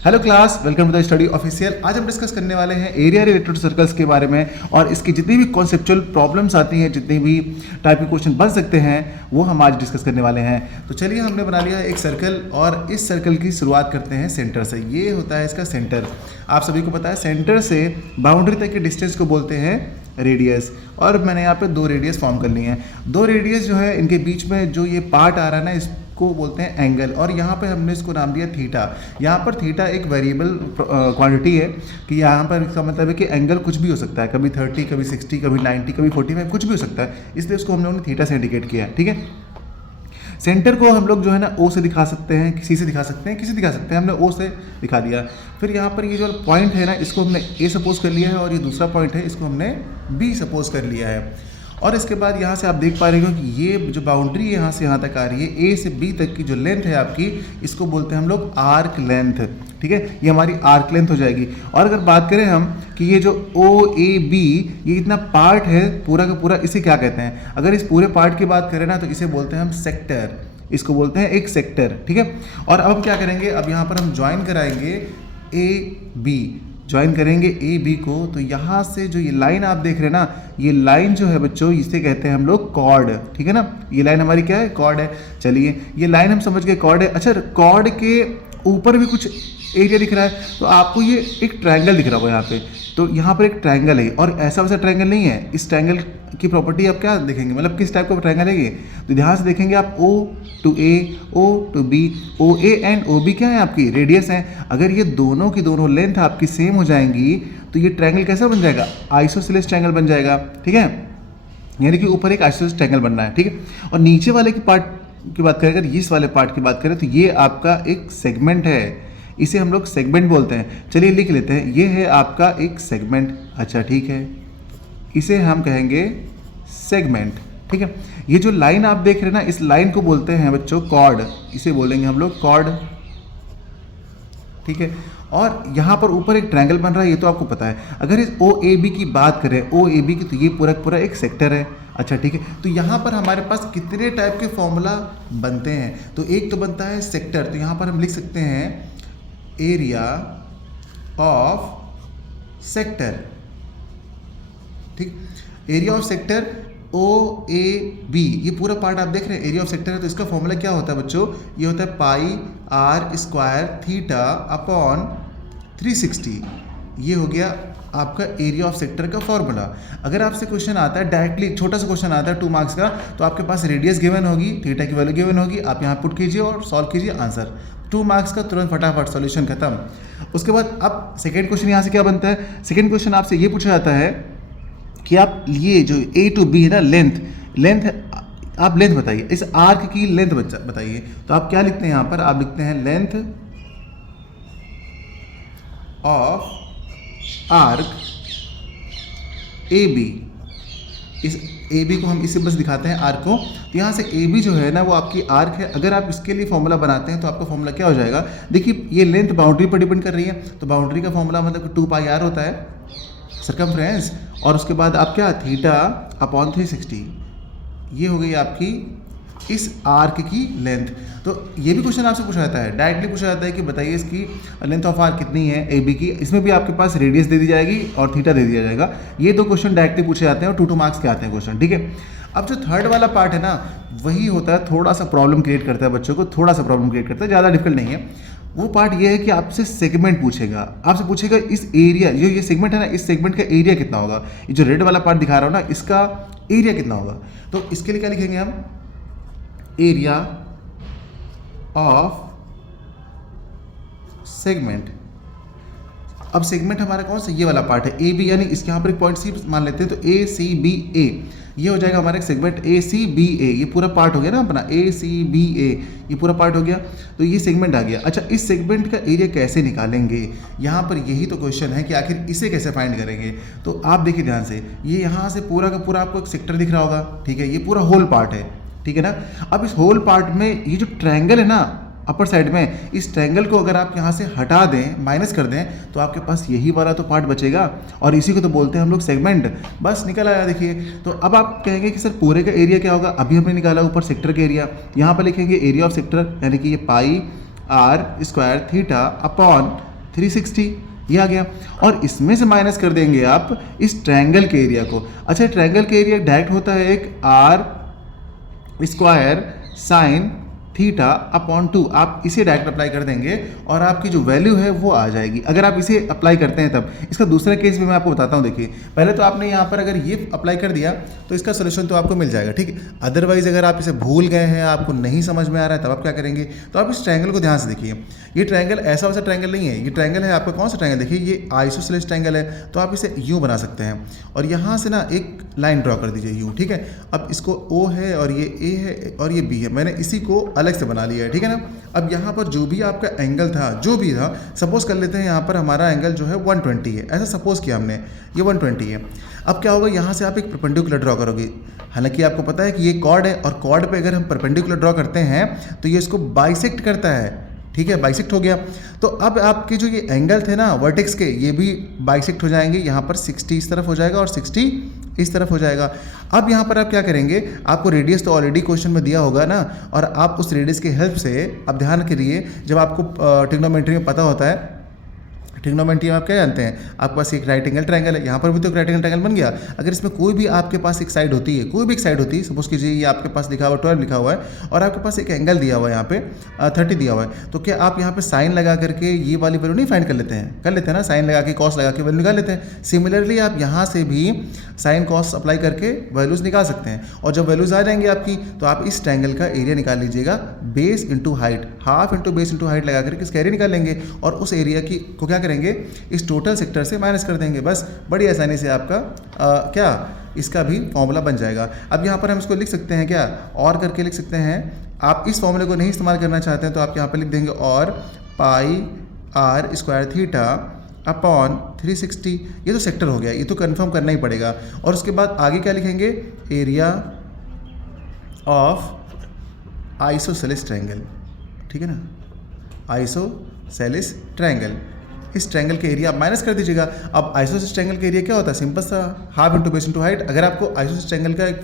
Hello class, welcome to the study official. आज हम discuss करने वाले हैं एरिया रिलेटेड सर्कल्स के बारे में और इसकी जितनी भी कॉन्सेप्चुअल प्रॉब्लम्स आती हैं, जितनी भी टाइप के क्वेश्चन बन सकते हैं, वो हम आज डिस्कस करने वाले हैं। तो चलिए, हमने बना लिया है एक सर्कल और इस सर्कल की शुरुआत करते हैं सेंटर से। ये होता है इसका सेंटर। आप सभी को पता है सेंटर से बाउंड्री तक के डिस्टेंस को बोलते हैं रेडियस। और मैंने यहाँ पे दो रेडियस फॉर्म कर लिए हैं। दो रेडियस जो है, इनके बीच में जो ये पार्ट आ रहा है ना, इसको बोलते हैं एंगल। और यहाँ पे हमने इसको नाम दिया थीटा। यहाँ पर थीटा एक वेरिएबल क्वांटिटी है कि यहाँ पर इसका मतलब है कि एंगल कुछ भी हो सकता है, कभी 30, कभी 60, कभी 90, कभी 45, कुछ भी हो सकता है। इसलिए इसको हम लोगों ने थीटा से इंडिकेट किया है। ठीक है, सेंटर को हम लोग जो है ना ओ से दिखा सकते हैं, किसी से दिखा सकते हैं, किसी से दिखा सकते हैं। हमने ओ से दिखा दिया। फिर यहाँ पर ये जो पॉइंट है ना, इसको हमने ए सपोज कर लिया है और ये दूसरा पॉइंट है, इसको हमने बी सपोज कर लिया है। और इसके बाद यहाँ से आप देख पा रहे हो कि ये जो बाउंड्री यहाँ से यहाँ तक आ रही है, ए से बी तक की जो लेंथ है आपकी, इसको बोलते हैं हम लोग आर्क लेंथ। ठीक है, ये हमारी आर्क लेंथ हो जाएगी। और अगर बात करें हम कि ये जो ओ ए बी, ये इतना पार्ट है पूरा का पूरा, इसे क्या कहते हैं? अगर इस पूरे पार्ट की बात करें ना, तो इसे बोलते हैं हम सेक्टर। इसको बोलते हैं एक सेक्टर। ठीक है, और अब हम क्या करेंगे, अब यहाँ पर हम ज्वाइन कराएंगे ए बी, ज्वाइन करेंगे ए बी को। तो यहाँ से जो ये लाइन आप देख रहे हैं ना, ये लाइन जो है बच्चों, इसे कहते हैं हम लोग कॉर्ड। ठीक है ना, ये लाइन हमारी क्या है? कॉर्ड है। चलिए, ये लाइन हम समझ गए कॉर्ड है। अच्छा, कॉर्ड के ऊपर भी कुछ एरिया दिख रहा है, तो आपको ये एक ट्रायंगल दिख रहा होगा यहाँ पे। तो यहाँ पर एक ट्रायंगल है और ऐसा वैसा ट्रायंगल नहीं है। इस ट्रायंगल की प्रॉपर्टी आप क्या देखेंगे, मतलब किस टाइप का ट्रायंगल है ये, तो ध्यान से देखेंगे आप। O to A, O to B, O A and O B क्या है आपकी रेडियस है। अगर ये दोनों की दोनों लेंथ आपकी सेम हो जाएंगी तो ये ट्रायंगल कैसा बन जाएगा? आइसोसेलेस ट्रायंगल बन जाएगा। ठीक है, यानी कि ऊपर एक आइसोसेलेस ट्रायंगल बनना है। ठीक है, और नीचे वाले की पार्ट की बात करें, अगर इस वाले पार्ट की बात करें, तो ये आपका एक सेगमेंट है। इसे हम लोग सेगमेंट बोलते हैं। चलिए लिख लेते हैं, ये है आपका एक सेगमेंट। अच्छा ठीक है, इसे हम कहेंगे सेगमेंट। ठीक है, ये जो लाइन आप देख रहे हैं ना, इस लाइन को बोलते हैं बच्चों कॉर्ड। इसे बोलेंगे हम लोग कॉर्ड। ठीक है, और यहाँ पर ऊपर एक ट्रायंगल बन रहा है, ये तो आपको पता है। अगर इस ओ ए बी की बात करें, ओ ए बी की, तो ये पूरा पूरा एक सेक्टर है। अच्छा ठीक है, तो यहाँ पर हमारे पास कितने टाइप के फॉर्मूला बनते हैं? तो एक तो बनता है सेक्टर, तो यहाँ पर हम लिख सकते हैं एरिया ऑफ सेक्टर। ठीक, area of sector O A B, ये पूरा पार्ट आप देख रहे हैं एरिया ऑफ सेक्टर है। तो इसका फॉर्मूला क्या होता है बच्चों? ये होता है पाई आर स्क्वायर थीटा अपॉन 360। ये हो गया आपका एरिया ऑफ सेक्टर का फॉर्मूला। अगर आपसे क्वेश्चन आता है डायरेक्टली, छोटा सा क्वेश्चन आता है 2 मार्क्स का, तो आपके पास रेडियस गिवन होगी, थीटा की वैल्यू गिवन होगी, आप यहाँ पुट कीजिए और सॉल्व कीजिए, आंसर 2 मार्क्स का, तुरंत फटाफट सॉल्यूशन खत्म। उसके बाद अब सेकेंड क्वेश्चन यहाँ से क्या बनता है? सेकेंड क्वेश्चन आपसे ये पूछा जाता है कि आप ये जो ए टू बी है ना, लेंथ आप लेंथ बताइए, इस आर्क की लेंथ बताइए। तो आप क्या लिखते हैं यहाँ पर? आप लिखते हैं length of arc A B. इस ए बी को हम इससे बस दिखाते हैं आर्क को। तो यहाँ से ए बी जो है ना, वो आपकी आर्क है। अगर आप इसके लिए फॉर्मूला बनाते हैं तो आपका फॉर्मूला क्या हो जाएगा? देखिए, ये लेंथ बाउंड्री पर डिपेंड कर रही है, तो बाउंड्री का फॉर्मूला मतलब 2 पाई आर होता है सर्कमफ्रेंस, और उसके बाद आप क्या, थीटा अपॉन 360। ये हो गई आपकी इस आर्क की लेंथ। तो ये भी क्वेश्चन आपसे पूछा जाता है, डायरेक्टली पूछा जाता है कि बताइए इसकी लेंथ ऑफ आर्क कितनी है ए बी की। इसमें भी आपके पास रेडियस दे दी जाएगी और थीटा दे दिया जाएगा। ये दो क्वेश्चन डायरेक्टली पूछे जाते हैं और 2 मार्क्स के आते हैं क्वेश्चन। ठीक है, अब जो थर्ड वाला पार्ट है ना, वही होता है, थोड़ा सा प्रॉब्लम क्रिएट करता है बच्चों को, थोड़ा सा प्रॉब्लम क्रिएट करता है, ज़्यादा डिफिकल्ट नहीं है। वो पार्ट ये है कि आपसे सेगमेंट पूछेगा। आपसे पूछेगा इस एरिया, जो ये सेगमेंट है ना, इस सेगमेंट का एरिया कितना होगा? ये जो रेड वाला पार्ट दिखा रहा हूँ ना, इसका एरिया कितना होगा? तो इसके लिए क्या लिखेंगे हम? Area of segment. अब सेगमेंट हमारा कौन सा? ये वाला पार्ट है ए बी, यानी इसके यहाँ पर एक पॉइंट सी मान लेते हैं, तो ए सी बी ए, ये हो जाएगा हमारा एक सेगमेंट ए सी बी ए। ये पूरा पार्ट हो गया ना अपना, ए सी बी ए, ये पूरा पार्ट हो गया। तो ये सेगमेंट आ गया। अच्छा, इस सेगमेंट का एरिया कैसे निकालेंगे? यहाँ पर यही तो क्वेश्चन है कि आखिर इसे कैसे फाइंड करेंगे। तो आप देखिए ध्यान से, ये यहाँ से पूरा का पूरा आपको एक सेक्टर दिख रहा होगा। ठीक है, ये पूरा होल पार्ट है। ठीक है ना, अब इस होल पार्ट में ये जो ट्रायंगल है ना अपर साइड में, इस ट्रायंगल को अगर आप यहाँ से हटा दें, माइनस कर दें, तो आपके पास यही वाला तो पार्ट बचेगा, और इसी को तो बोलते हैं हम लोग सेगमेंट। बस निकल आया देखिए। तो अब आप कहेंगे कि सर पूरे का एरिया क्या होगा? अभी हमने निकाला ऊपर सेक्टर का एरिया, यहाँ पर लिखेंगे एरिया ऑफ सेक्टर, यानी कि ये पाई आर स्क्वायर थीटा अपॉन 360, ये आ गया। और इसमें से माइनस कर देंगे आप इस ट्रायंगल के एरिया को। अच्छा, ट्रायंगल के एरिया डायरेक्ट होता है एक r square sine theta upon 2, आप इसे डायरेक्ट अप्लाई कर देंगे और आपकी जो वैल्यू है वो आ जाएगी। अगर आप इसे अप्लाई करते हैं तब। इसका दूसरा केस भी मैं आपको बताता हूँ। देखिए, पहले तो आपने यहाँ पर अगर ये अप्लाई कर दिया तो इसका सोल्यूशन तो आपको मिल जाएगा, ठीक है। अदरवाइज अगर आप इसे भूल गए हैं, आपको नहीं समझ में आ रहा है, तब आप क्या करेंगे, तो आप इस ट्रायंगल को ध्यान से देखिए। ये ट्रायंगल ऐसा वैसा ट्रायंगल नहीं है, ये ट्रायंगल है आपका कौन सा ट्रायंगल, देखिए ये आइसोसेलेस ट्रायंगल है, तो आप इसे यूँ बना सकते हैं और यहाँ से ना एक लाइन ड्रॉ कर दीजिए यूँ, ठीक है। अब इसको O है और ये A है और ये B है, मैंने इसी को अलग से बना लिया है, ठीक है ना। अब यहाँ पर जो भी आपका एंगल था, जो भी था, सपोज कर लेते हैं यहाँ पर हमारा एंगल जो है 120 है, ऐसा सपोज किया हमने, ये 120 है। अब क्या होगा, यहाँ से आप एक परपेंडिकुलर ड्रॉ करोगे। हालांकि आपको पता है कि ये कॉर्ड है और कॉर्ड पे अगर हम परपेंडिकुलर ड्रॉ करते हैं तो ये इसको बाइसेक्ट करता है, ठीक है, बाइसेक्ट हो गया। तो अब आपके जो ये एंगल थे ना वर्टेक्स के, ये भी बाइसेक्ट हो जाएंगे। यहाँ पर 60 इस तरफ हो जाएगा और 60 इस तरफ हो जाएगा। अब यहाँ पर आप क्या करेंगे, आपको रेडियस तो ऑलरेडी क्वेश्चन में दिया होगा ना, और आप उस रेडियस की हेल्प से, अब ध्यान करिए, जब आपको ट्रिग्नोमेट्री में पता होता है, ट्रिग्नोमेट्री में आप क्या जानते हैं, आपके पास एक राइट एंगल ट्रायंगल है, यहाँ पर भी तो एक राइट एंगल ट्रायंगल बन गया। अगर इसमें कोई भी आपके पास एक साइड होती है, कोई भी एक साइड होती है, सपोज कीजिए ये आपके पास लिखा हुआ 12 लिखा हुआ है और आपके पास एक एंगल दिया हुआ है यहाँ पे 30 दिया हुआ है, तो क्या आप यहाँ पे साइन लगा करके ये वाली वैल्यू नहीं फाइंड कर लेते हैं ना, साइन लगा के कॉस लगा के वैल्यू निकाल लेते हैं। सिमिलरली आप यहाँ से भी साइन कॉस अप्लाई करके वैल्यूज निकाल सकते हैं, और जब वैल्यूज आ जाएंगी आपकी, तो आप इस ट्रायंगल का एरिया निकाल लीजिएगा, base into height, half into base into height लगा करके इसका एरिया निकाल लेंगे और उस एरिया की को क्या करेंगे, इस टोटल सेक्टर से माइनस कर देंगे। बस बड़ी आसानी से आपका क्या इसका भी फॉर्मूला बन जाएगा। अब यहाँ पर हम इसको लिख सकते हैं, क्या और करके लिख सकते हैं। आप इस फॉर्मूले को नहीं इस्तेमाल करना चाहते हैं तो आप यहाँ पर लिख देंगे और पाई r स्क्वायर थीटा अपॉन 360, ये तो सेक्टर हो गया, ये तो कंफर्म करना ही पड़ेगा। और उसके बाद आगे क्या लिखेंगे, एरिया ऑफ आइसोसेलेस ट्रायंगल, ठीक है ना, आइसोसेलेस ट्रायंगल। इस ट्रायंगल के एरिया आप माइनस कर दीजिएगा। अब आइसोसेलेस ट्रायंगल के एरिया क्या होता है, सिंपल सा half into base into height. अगर आपको आइसोसेलेस ट्रायंगल का एक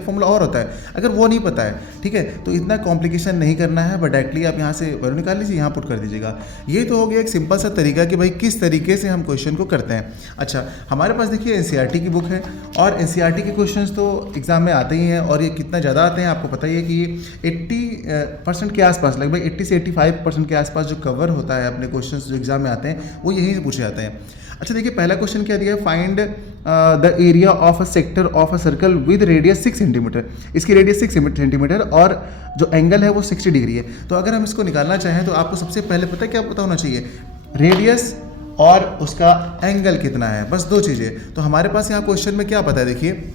फॉर्मूला और होता है, अगर वो नहीं पता है, ठीक है, तो इतना कॉम्प्लिकेशन नहीं करना है, बट डायरेक्टली आप यहाँ से वैल्यू निकाल लीजिए, यहाँ पुट कर दीजिएगा। ये तो हो गया एक सिंपल सा तरीका कि भाई किस तरीके से हम क्वेश्चन को करते हैं। अच्छा, हमारे पास देखिए एनसीईआरटी की बुक है और एनसीईआरटी के क्वेश्चन तो एग्जाम में आते ही हैं, और ये कितना ज़्यादा आते हैं आपको पता ही है कि ये 80% के आसपास, लगभग 80 से 85% के आसपास जो कवर होता है अपने क्वेश्चन जो एग्जाम में आते हैं वो यहीं से पूछे जाते हैं। अच्छा देखिए, पहला क्वेश्चन क्या दिया है, find the area of a sector of a circle with radius 6 centimetre. इसकी रेडियस 6 सेंटीमीटर और जो एंगल है वो 60 डिग्री है। तो अगर हम इसको निकालना चाहें तो आपको सबसे पहले पता है क्या पता होना चाहिए, रेडियस और उसका एंगल कितना है, बस दो चीज़ें। तो हमारे पास यहाँ क्वेश्चन में क्या पता है, देखिए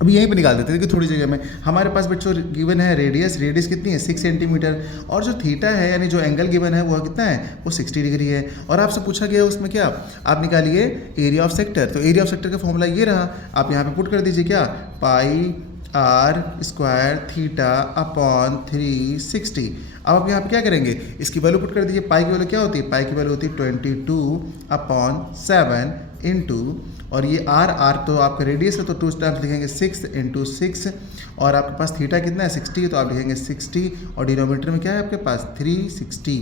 अभी यहीं पे निकाल देते हैं। देखिए थोड़ी जगह में हमारे पास बच्चों गिवन है रेडियस कितनी है 6 सेंटीमीटर, और जो थीटा है यानी जो एंगल गिवन है वो कितना है, वो 60 डिग्री है। और आपसे पूछा गया उसमें क्या, आप निकालिए एरिया ऑफ सेक्टर। तो एरिया ऑफ सेक्टर का फॉर्मूला ये रहा, आप यहाँ पे पुट कर दीजिए क्या, पाई r स्क्वायर थीटा अपॉन 360। अब आप यहाँ पे क्या करेंगे, इसकी वैल्यू पुट कर दीजिए। पाई की वैल्यू क्या होती है, पाई की वैल्यू होती है 22 अपॉन 7 इंटू, और ये r तो आपका रेडियस है तो 2 टाइम्स लिखेंगे 6 इंटू 6, और आपके पास थीटा कितना है 60 है तो आप लिखेंगे 60, और डिनोमिनेटर में क्या है आपके पास 360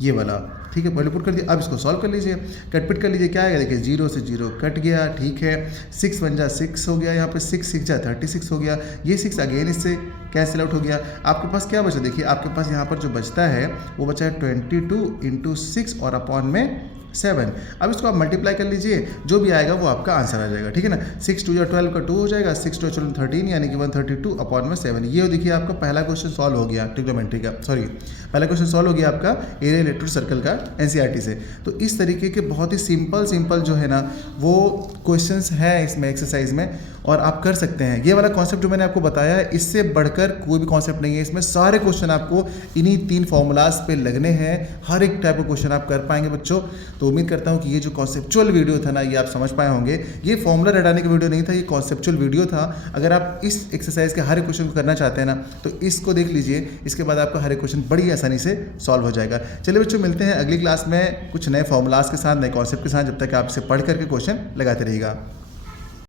ये वाला, ठीक है, वैल्यू पुट कर दिया। अब इसको सॉल्व कर लीजिए, कटपिट कर लीजिए, क्या आएगा देखिए 0 से 0 कट गया, ठीक है, 6 बन जा 6 हो गया, यहाँ पे 6 6 जा 36 हो गया, ये 6 अगेन इससे कैंसिल आउट हो गया। आपके पास क्या बचा, देखिए आपके पास यहाँ पर जो बचता है वो बचा है 22 इंटू 6 और अपॉन में 7। अब इसको आप मल्टीप्लाई कर लीजिए, जो भी आएगा वो आपका आंसर आ जाएगा, ठीक है ना। 6 2 12 का 2 हो जाएगा, 6 2 13 यानी कि 132 अपॉन में 7। ये देखिए आपका पहला क्वेश्चन सॉल्व हो गया ट्रिग्नोमेट्री का, सॉरी पहला क्वेश्चन सॉल्व हो गया आपका एरिया रिलेटेड सर्कल का एनसीईआरटी से। तो इस तरीके के बहुत ही सिंपल जो है ना वो क्वेश्चंस हैं इसमें एक्सरसाइज में, और आप कर सकते हैं। ये वाला कॉन्सेप्ट जो मैंने आपको बताया है इससे बढ़कर कोई भी कॉन्सेप्ट नहीं है। इसमें सारे क्वेश्चन आपको इन्हीं 3 फॉर्मूलाज पे लगने हैं, हर एक टाइप का क्वेश्चन आप कर पाएंगे बच्चों। तो उम्मीद करता हूँ कि ये जो कॉन्सेप्चुअल वीडियो था ना ये आप समझ पाए होंगे। ये फॉर्मूला रटाने का वीडियो नहीं था, ये कॉन्सेप्चुअल वीडियो था। अगर आप इस एक्सरसाइज के हर एक क्वेश्चन को करना चाहते हैं ना तो इसको देख लीजिए, इसके बाद आपका हर एक क्वेश्चन बड़ी आसानी से सॉल्व हो जाएगा। चलिए बच्चों, मिलते हैं अगली क्लास में कुछ नए फॉर्मूलाज के साथ, नए कॉन्सेप्ट के साथ। जब तक आप इसे पढ़ करके क्वेश्चन लगाते रहिएगा।